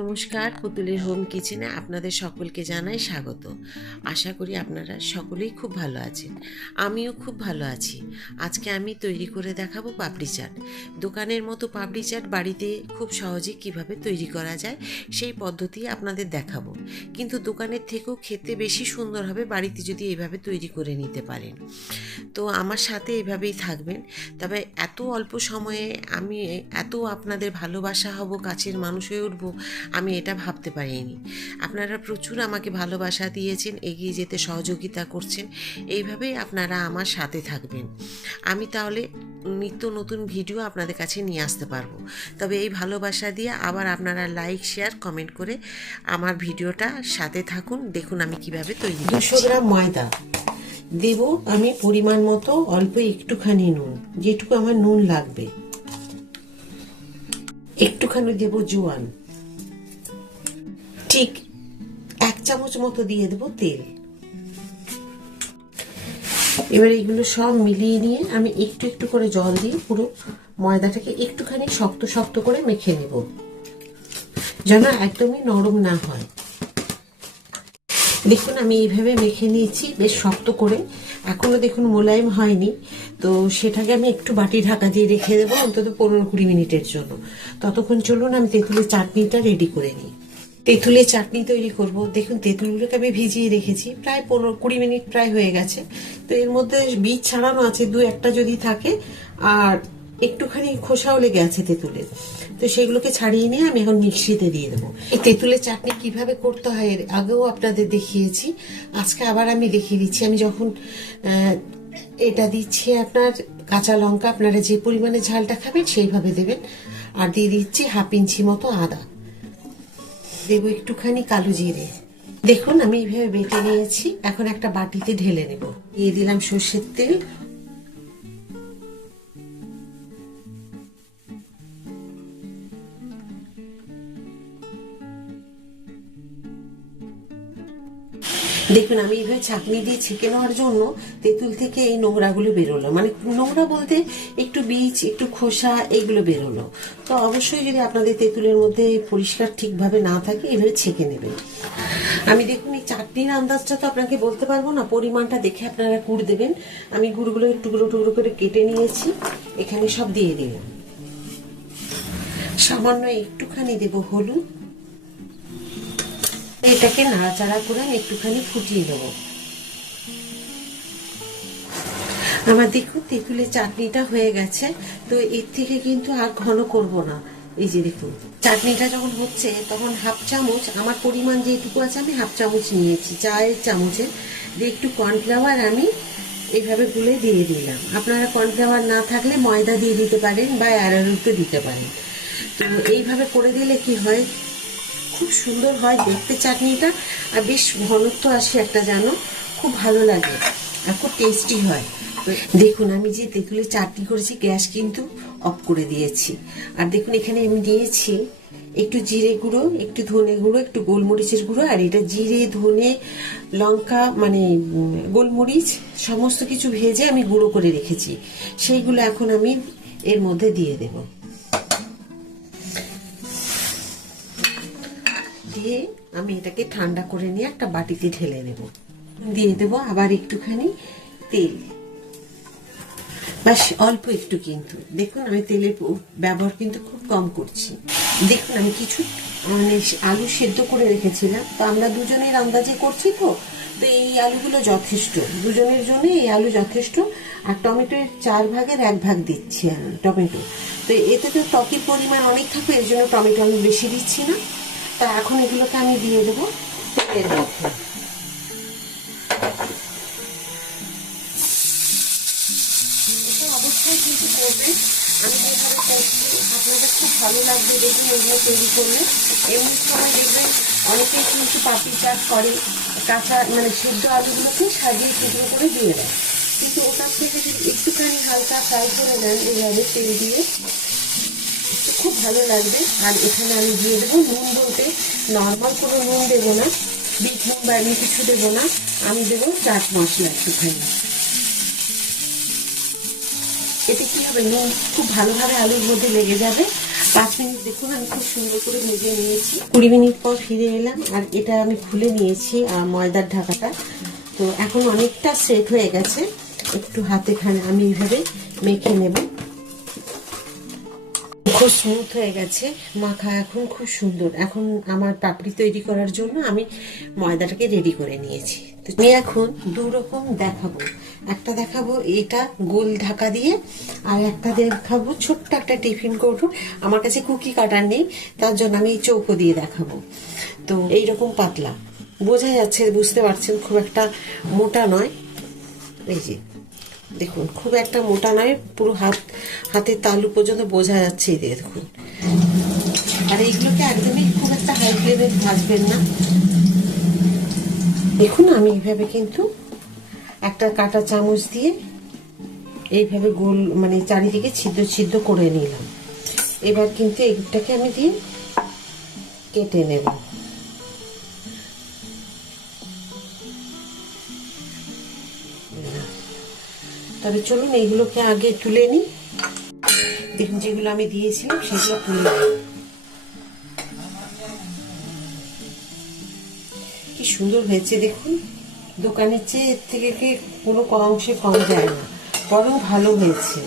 নমস্কার, পুতুলের হোম কিচেনে আপনাদের সকলকে জানাই স্বাগত। আশা করি আপনারা সকলেই খুব ভালো আছেন। আমিও খুব ভালো আছি। আজকে আমি তৈরি করে দেখাবো পাপড়ি চাট। দোকানের মতো পাপড়ি চাট বাড়িতে খুব সহজে কিভাবে তৈরি করা যায় সেই পদ্ধতি আপনাদের দেখাবো। কিন্তু দোকানের থেকেও খেতে বেশি সুন্দর হবে বাড়িতে যদি এইভাবে তৈরি করে নিতে পারেন। তো আমার সাথে এভাবেই থাকবেন। তবে এত অল্প সময়ে আমি এত আপনাদের ভালোবাসা হব, কাছের মানুষ হয়ে উঠব, আমি এটা ভাবতে পারিনি। আপনারা প্রচুর আমাকে ভালোবাসা দিয়েছেন, এগিয়ে যেতে সহযোগিতা করছেন। এইভাবেই আপনারা আমার সাথে থাকবেন। আমি তাহলে নিত্য নতুন ভিডিও আপনাদের কাছে নিয়ে আসতে পারবো। তবে এই ভালোবাসা দিয়ে আবার আপনারা লাইক, শেয়ার, কমেন্ট করে আমার ভিডিওটা সাথে থাকুন। দেখুন আমি কিভাবে তৈরি করছি। 200 গ্রাম ময়দা দেব আমি, পরিমাণ মতো অল্প একটুখানি নুন, যেটুকু আমার নুন লাগবে। একটুখানি দেব জোয়ান, ঠিক 1 চামচ মতো দিয়ে দেব তেল। এবার এগুলো সব মিলিয়ে নিয়ে আমি একটু একটু করে জল দিয়ে পুরো ময়দাটাকে একটুখানি শক্ত শক্ত করে মেখে নেব, যেন একদমই নরম না হয়। দেখুন আমি এইভাবে মেখে নিয়েছি বেশ শক্ত করে। এখনো দেখুন মোলায়েম হয়নি, তো সেটাকে আমি একটু বাটি ঢাকা দিয়ে রেখে দেবো অন্তত 15-20 মিনিটের জন্য। ততক্ষণ চলুন আমি তেঁতুলের চাটনিটা রেডি করে নিই। তেঁতুলের চাটনি তৈরি করব। দেখুন তেঁতুলগুলোকে আমি ভিজিয়ে রেখেছি, প্রায় 15-20 মিনিট প্রায় হয়ে গেছে। তো এর মধ্যে বীজ ছাড়ানো আছে 2-1টা যদি থাকে, আর একটুখানি খোসাও লেগে আছে তেঁতুলের। তো সেগুলোকে ছাড়িয়ে নিয়ে আমি এখন মিক্সিতে দিয়ে দেবো। এই তেঁতুলের চাটনি কিভাবে করতে হয় এর আগেও আপনাদের দেখিয়েছি, আজকে আবার আমি দেখিয়ে দিচ্ছি। আমি যখন এটা দিচ্ছি, আপনার কাঁচা লঙ্কা আপনারা যে পরিমাণে ঝালটা খাবেন সেইভাবে দেবেন। আর দিয়ে দিচ্ছি 1/2 ইঞ্চি মতো আদা, দেব একটুখানি কালো জিরে। দেখুন আমি এইভাবে বেটে নিয়েছি, এখন একটা বাটিতে ঢেলে নেব। দিয়ে দিলাম সর্ষের তেল, দেখুন আমি এইভাবে ছাঁকনি দিয়ে ছেঁকে নেওয়ার জন্য তেঁতুল থেকে এই নোংরাগুলো বেরোলো, মানে নোংরা বলতে একটু বীজ, একটু খোসা, এইগুলো বেরোলো। তো অবশ্যই যদি আপনাদের তেঁতুলের মধ্যে পরিষ্কার ঠিকভাবে না থাকে এইভাবে ছেঁকে নেবেন। আমি দেখুন এই চাটনির আন্দাজটা তো আপনাকে বলতে পারবো না, পরিমাণটা দেখে আপনারা গুড় দেবেন। আমি গুড়গুলো টুকরো টুকরো করে কেটে নিয়েছি, এখানে সব দিয়ে দিলাম। সামান্য একটুখানি দেব হলুদ। এটাকে নাড়াচাড়া করে আমি একটুখানি ফুটিয়ে দেবো। আমার দেখুন তেঁতুলের চাটনিটা হয়ে গেছে। তো এর থেকে কিন্তু আর ঘন করব না। এই যে দেখুন চাটনিটা যখন হচ্ছে তখন 1/2 চামচ, আমার পরিমাণ যেটুকু আছে আমি 1/2 চামচ নিয়েছি, চায়ের চামচে দিয়ে একটু কর্নফ্লাওয়ার আমি এইভাবে গুলে দিয়ে দিলাম। আপনারা কর্নফ্লাওয়ার না থাকলে ময়দা দিয়ে দিতে পারেন বা অ্যারারুটও দিতে পারেন। তো এইভাবে করে দিলে কি হয়, খুব সুন্দর হয় দেখতে চাটনিটা, আর বেশ ঘনত্ব আসে একটা, জানো খুব ভালো লাগে আর খুব টেস্টি হয়। দেখুন আমি যে তেঁতুলের চাটনি করেছি গ্যাস কিন্তু অফ করে দিয়েছি। আর দেখুন এখানে আমি দিয়েছি একটু জিরে গুঁড়ো, একটু ধনে গুঁড়ো, একটু গোলমরিচের গুঁড়ো। আর এটা জিরে, ধনে, লঙ্কা মানে গোলমরিচ সমস্ত কিছু ভেজে আমি গুঁড়ো করে রেখেছি, সেইগুলো এখন আমি এর মধ্যে দিয়ে দেবো। দিয়ে আমি এটাকে ঠান্ডা করে নিয়ে একটা বাটিতে ঢেলে নেব। দিয়ে দেব আবার একটুখানি তেল, বাস অল্প একটু। কিন্তু দেখুন আমি তেলের ব্যবহার কিন্তু খুব কম করছি। দেখুন আমি কিছু মানে আলু সেদ্ধ করে রেখেছিলাম, তো আমরা দুজনের আন্দাজে করছি, তো তো এই আলুগুলো যথেষ্ট, দুজনের জন্য এই আলু যথেষ্ট। আর টমেটোর 4 ভাগের 1 ভাগ দিচ্ছি আমি টমেটো। তো এতে তো টকের পরিমাণ অনেক থাকবে, এর জন্য টমেটো আমি বেশি দিচ্ছি না। তা এখন এগুলোকে আমি দিয়ে দেবো তেলের মধ্যে। এটা অবশ্যই কিন্তু করবেন, আমি যেভাবে করছি আপনাদের খুব ভালো লাগবে দেখুন এগুলো তৈরি করলে। এমনি সময় দেখবেন অনেকেই কিন্তু পাপড়ি চাট করে, কাঁচা মানে সেদ্ধ আলুগুলোকে সাজিয়ে টুকরো করে দিয়ে দেয়, কিন্তু ওটার থেকে যদি একটুখানি হালকা ফ্রাই করে নেন এইভাবে তেল দিয়ে, খুব ভালো লাগবে। আর এখানে আমি দিয়ে দেবো নুন, বলতে নর্মাল কোনো নুন দেবো না, বিট নুন বা এমনি কিছু দেবো না, আমি দেবো চাট মশলা একটুখানি। এতে কি হবে, নুন খুব ভালোভাবে আলুর মধ্যে লেগে যাবে। 5 মিনিট দেখুন আমি খুব সুন্দর করে ভেজে নিয়েছি। 20 মিনিট পর ফিরে এলাম, আর এটা আমি খুলে নিয়েছি ময়দার ঢাকাটা। তো এখন অনেকটা সেট হয়ে গেছে। একটু হাতে আমি এইভাবে মেখে নেব। খুব স্মুথ হয়ে গেছে মাখা, এখন খুব সুন্দর। এখন আমার পাপড়ি তৈরি করার জন্য আমি ময়দাটাকে রেডি করে নিয়েছি। তো আমি এখন 2 রকম দেখাবো। একটা দেখাবো এটা গোল ঢাকা দিয়ে, আর একটা দেখাবো ছোট্ট একটা টিফিন কৌটো। আমার কাছে কুকি কাটার নেই, তার জন্য আমি এই চৌকো দিয়ে দেখাবো। তো এইরকম পাতলা, বোঝা যাচ্ছে, বুঝতে পারছেন, খুব একটা মোটা নয়। এই যে দেখুন, খুব একটা মোটা নয়, পুরো হাতের তালু পর্যন্ত বোঝা যাচ্ছে। এই দেখুন, আর এইগুলোকে একদমই খুব একটা হাই ফ্লেমে ভাজবেন না। দেখুন আমি এইভাবে কিন্তু একটা কাঁটা চামচ দিয়ে এইভাবে গোল মানে চারিদিকে ছিদ্র ছিদ্র করে নিলাম। এবার কিন্তু এইটাকে আমি দিয়ে কেটে নেব। তবে চলুন এইগুলোকে আগে তুলে নিই। দেখুন যেগুলো আমি দিয়েছিলাম সেগুলো তুলে নিই। কি সুন্দর হয়েছে দেখুন, দোকানের চেয়ে এর থেকে কি কোনো অংশে কম যায় না, বরং ভালো হয়েছে।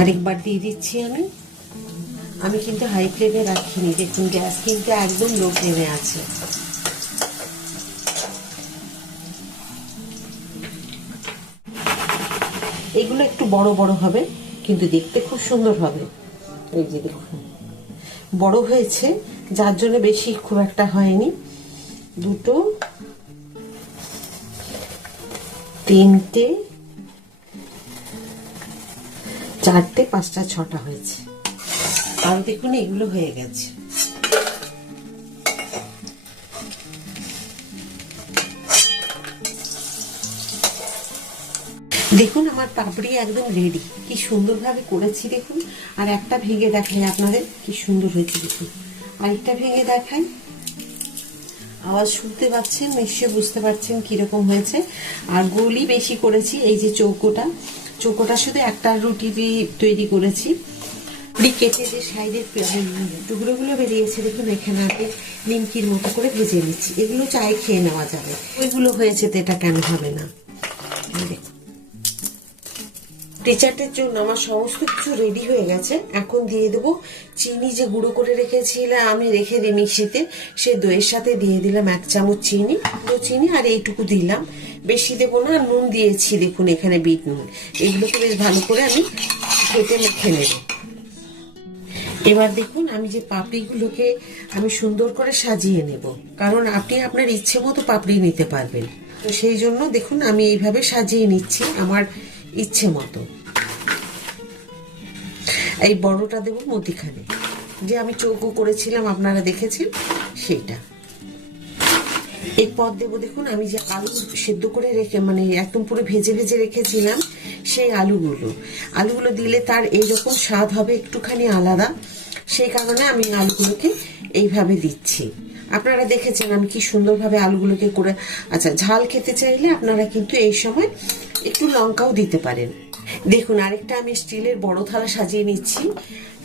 আরেকবার দিয়ে দিচ্ছি আমি কিন্তু হাই ফ্লেমে রাখিনি। দেখুন গ্যাস কিন্তু একদম লো ফ্লেমে আছে। এগুলো একটু বড় বড় হবে, কিন্তু দেখতে খুব সুন্দর হবে। এই যে দেখুন বড় হয়েছে, যার জন্য বেশি খুব একটা হয়নি। 2, 3, 4, 5, 6টা হয়েছে। আর দেখুন এগুলো হয়ে গেছে। দেখুন আমার পাপড়ি একদম রেডি, কি সুন্দরভাবে করেছি দেখুন। আর একটা ভেঙে দেখাই আপনাদের, কি সুন্দর হয়েছে দেখুন। আরেকটা ভেঙে দেখাই, আওয়াজ শুনতে পাচ্ছেন, নিশ্চয়ই বুঝতে পারছেন কিরকম হয়েছে। আর গোলই বেশি করেছি। এই যে চৌকোটা শুধু একটা রুটি দিয়ে তৈরি করেছি। কেটে যে সাইডের টুকরোগুলো বেরিয়েছে দেখুন, এখানে আমি নিমকির মতো করে ভেজে নিচ্ছি। এগুলো চাই খেয়ে নেওয়া যাবে, ওইগুলো হয়েছে তো এটা কেন হবে না। দেখুন টিচারদের জন্য আমার সমস্ত কিছু রেডি হয়ে গেছে। এখন দিয়ে দেবো চিনি, যে গুঁড়ো করে রেখেছিলাম আমি রেখে দিই মিক্সিতে, সেই দইয়ের সাথে দিয়ে দিলাম 1 চামচ চিনি, আর এইটুকু দিলাম, বেশি দেবো না। নুন দিয়েছি দেখুন, এখানে বিট নুন। এগুলোকে বেশ ভালো করে আমি কেটে মেখে নেব। এবার দেখুন আমি যে পাপড়িগুলোকে আমি সুন্দর করে সাজিয়ে নেব, কারণ আপনি আপনার ইচ্ছে মতো পাপড়ি নিতে পারবেন। তো সেই জন্য দেখুন আমি এইভাবে সাজিয়ে নিচ্ছি আমার ইচ্ছে মতো। এই বড়টা দেব মধ্যিখানে, যে আমি চৌকো করেছিলাম আপনারা দেখেছেন সেইটা। এরপর দেবো দেখুন আমি যে আলু সেদ্ধ করে রেখে মানে একদম পুরো ভেজে ভেজে রেখেছিলাম, সেই আলুগুলো দিলে তার এইরকম স্বাদ হবে একটুখানি আলাদা। সেই কারণে আমি আলুগুলোকে এইভাবে দিচ্ছি। আপনারা দেখেছেন আমি কি সুন্দরভাবে আলুগুলোকে করে। আচ্ছা, ঝাল খেতে চাইলে আপনারা কিন্তু এই সময় একটু লঙ্কাও দিতে পারেন। দেখুন আরেকটা আমি স্টিলের বড় থালা সাজিয়ে নিচ্ছি।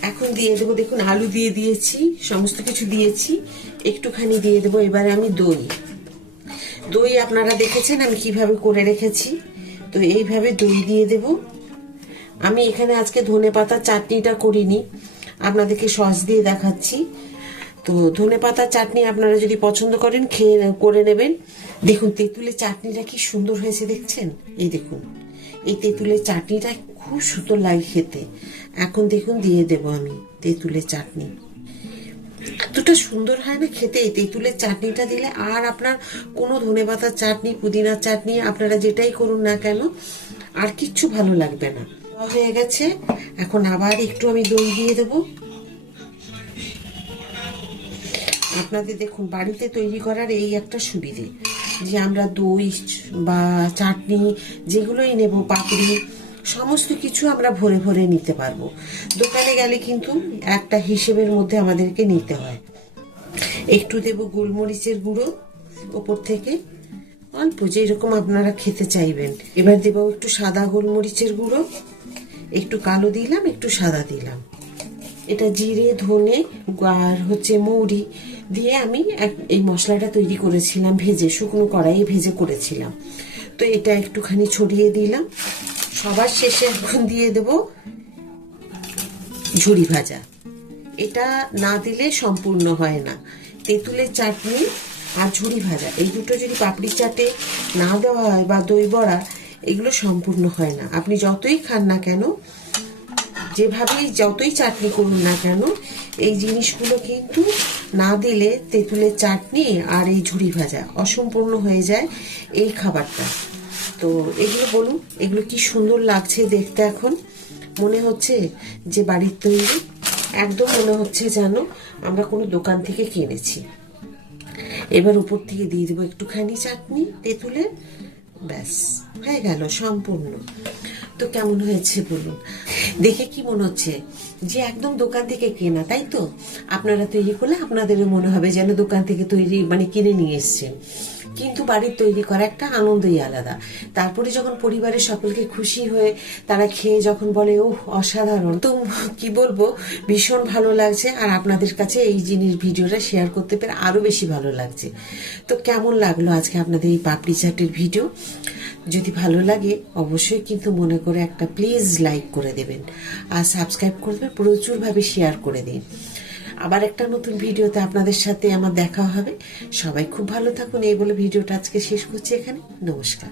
এখন দিয়ে দেবো, দেখুন আলু দিয়ে দিয়েছি, সমস্ত কিছু দিয়েছি, একটুখানি দিয়ে দেবো এবারে আমি দই আপনারা দেখেছেন আমি কিভাবে করে রেখেছি। তো এইভাবে দই দিয়ে দেব। আমি এখানে আজকে ধনেপাতার চাটনিটা করিনি, আপনাদেরকে সস দিয়ে দেখাচ্ছি। তো ধনেপাতার চাটনি আপনারা যদি পছন্দ করেন করে নেবেন। দেখুন তেঁতুলের চাটনিটা কি সুন্দর হয়েছে দেখছেন। এই দেখুন এই তেঁতুলের চাটনিটা খুব সুন্দর লাগে খেতে। এখন দেখুন দিয়ে দেব আমি তেঁতুলের চাটনি। এতটা সুন্দর হয় না খেতে এই তেঁতুলের চাটনিটা দিলে। আর আপনার কোনো ধনেপাতার চাটনি, পুদিনার চাটনি আপনারা যেটাই করুন না কেন, আর কিচ্ছু ভালো লাগবে না। হয়ে গেছে, এখন আবার একটু আমি দই দিয়ে দেব। আপনাদের দেখুন বাড়িতে তৈরি করার এই একটা সুবিধে, যে আমরা দই বা চাটনি যেগুলোই নেব, পাপড়ি, সমস্ত কিছু আমরা ভরে ভরে নিতে পারবো। দোকানে গেলে কিন্তু একটা হিসেবের মধ্যে আমাদেরকে নিতে হয়। একটু দেব গোলমরিচের গুঁড়ো ওপর থেকে, অল্প যেরকম আপনারা খেতে চাইবেন। এবার দেবো একটু সাদা গোলমরিচের গুঁড়ো, একটু কালো দিলাম, একটু সাদা দিলাম। এটা জিরে, ধনে আর মৌরি দিয়ে আমি এই মশলাটা তৈরি করেছিলাম, ভেজে শুকনো কড়াইয়ে ভেজে করেছিলাম। তো এটা একটুখানি ছড়িয়ে দিলাম। সবার শেষে এখন দিয়ে দেব ঝুরি ভাজা। এটা না দিলে সম্পূর্ণ হয় না। তেঁতুলের চাটনি আর ঝুরি ভাজা এই দুটো যদি পাপড়ি চাটে না দেওয়া হয় বা দই বড়া, এগুলো সম্পূর্ণ হয় না। আপনি যতই খান না কেন, যেভাবেই যতই চাটনি করুন না কেন, এই জিনিসগুলো কিন্তু না দিলে তেঁতুলের চাটনি আর এই ঝুরি ভাজা অসম্পূর্ণ হয়ে যায় এই খাবারটা। তো এগুলো বলুন, এগুলো কি সুন্দর লাগছে দেখতে। এখন মনে হচ্ছে যে বাড়ির তৈরি, একদম মনে হচ্ছে যেন আমরা কোনো দোকান থেকে কিনেছি। এবার উপর থেকে দিয়ে দেবো একটুখানি চাটনি তেঁতুলের, ব্যাস হয়ে গেল সম্পূর্ণ। তো কেমন হয়েছে বলুন? দেখে কি মনে হচ্ছে যে একদম দোকান থেকে কেনা, তাই তো? আপনারা তৈরি করলে আপনাদেরও মনে হবে যেন দোকান থেকে তৈরি, মানে কিনে নিয়ে এসছেন। কিন্তু বাড়ির তৈরি করা একটা আনন্দই আলাদা। তারপরে যখন পরিবারের সকলকে খুশি হয়ে তারা খেয়ে যখন বলে ও অসাধারণ, তো কি বলবো, ভীষণ ভালো লাগছে। আর আপনাদের কাছে এই ভিডিওটা শেয়ার করতে পেরে আরো বেশি ভালো লাগছে। তো কেমন লাগলো আজকে আপনাদের এই পাপড়ি চাটের ভিডিও? যদি ভালো লাগে অবশ্যই কিন্তু মনে করে একটা প্লিজ লাইক করে দেবেন, আর সাবস্ক্রাইব করবেন, প্রচুরভাবে শেয়ার করে দিন। আবার একটা নতুন ভিডিওতে আপনাদের সাথে আমার দেখা হবে। সবাই খুব ভালো থাকুন এই বলে ভিডিওটা আজকে শেষ করছি এখানে। নমস্কার।